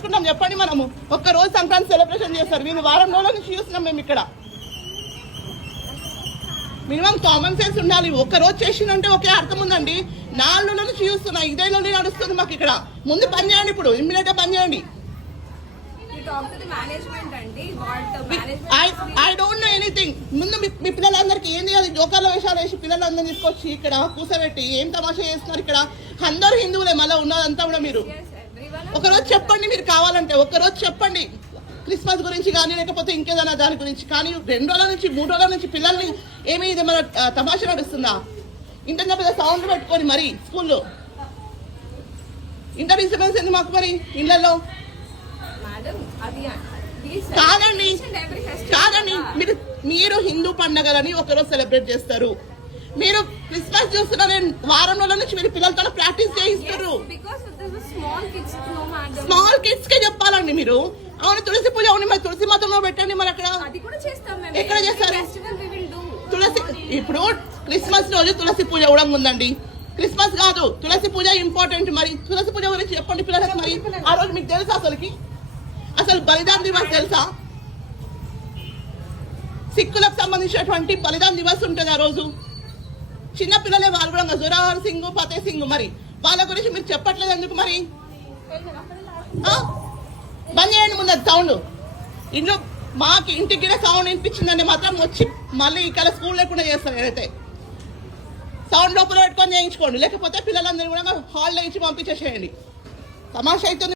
చేసుకుంటాం చెప్పండి? మనము ఒక్క రోజు సంక్రాంతి సెలబ్రేషన్ చేస్తారు, వీళ్ళు వారం రోజుల నుంచి చూస్తున్నాం మేము ఇక్కడ. మినిమం కామన్ సెన్స్ ఉండాలి. ఒక్క రోజు చేసిందంటే ఒకే అర్థం ఉందండి. 4 నెలల నుంచి చూస్తున్నా, ఇదే నుండి నడుస్తుంది మాకు ఇక్కడ. ముందు పని చేయండి, ఇప్పుడు ఇమ్మీడియట్ గా పని చేయండి. I don't know anything. ముందు మీ పిల్లలందరికీ ఏంది అది జోకర్ల వేషాలు వేసి పిల్లలందరినీ తీసుకొచ్చి ఇక్కడ కూర్చోబెట్టి ఏం తమాషా చేస్తున్నారు ఇక్కడ? అందరూ హిందువులే, మళ్ళీ ఉన్నదంతా కూడా. మీరు ఒకరోజు చెప్పండి, మీరు కావాలంటే ఒక్కరోజు చెప్పండి క్రిస్మస్ గురించి కానీ, లేకపోతే ఇంకేదైనా దాని గురించి కానీ. 2 రోజుల నుంచి 3 రోజుల నుంచి పిల్లల్ని ఏమి ఇది మన తమాషా నడుస్తుందా? ఇంత పెద్ద సౌండ్ పెట్టుకొని మరి స్కూల్లో ఇంత డిస్టర్బెన్స్ ఎందుకు మాకు మరి ఇళ్లలో? కాదండి కాదండి, మీరు హిందూ పండుగలని ఒకరోజు సెలబ్రేట్ చేస్తారు. మీరు క్రిస్మస్ చూస్తున్న వారం రోజుల నుంచి మీరు పిల్లలతో ప్రాక్టీస్ చేయిస్తారు. స్మాల్ కిడ్స్ కే చెప్పాలండి మీరు. అవును, తులసి పూజ అవును, మరి తులసి మాతంలో పెట్టండి. మరి అక్కడ ఎక్కడ చేస్తారు తులసి? ఇప్పుడు క్రిస్మస్ రోజు తులసి పూజ కూడా ఉందండి. క్రిస్మస్ కాదు, తులసి పూజ ఇంపార్టెంట్. మరి తులసి పూజ గురించి చెప్పండి పిల్లలకి. మరి ఆ రోజు మీకు తెలుసా అసలు బలిదాన్ దివస్ తెలుసా? సిక్కులకు సంబంధించినటువంటి బలిదాన్ దివస్ ఉంటుంది ఆ రోజు. చిన్న పిల్లలే వాళ్ళు కూడా, జోరావర్ సింగ్, ఫతే సింగ్, మరి వాళ్ళ గురించి మీరు చెప్పట్లేదు ఎందుకు? మరి బంద్ చేయండి ముందు అది సౌండ్. ఇంట్లో మాకు ఇంటికి సౌండ్ వినిపించిందండి మాత్రం వచ్చి మళ్ళీ ఇక్కడ స్కూల్ లేకుండా చేస్తారు. ఏదైతే సౌండ్ లోపల పెట్టుకొని చేయించుకోండి, లేకపోతే పిల్లలందరూ కూడా హాల్లో ఇచ్చి పంపించేసేయండి. తమాషా అయితే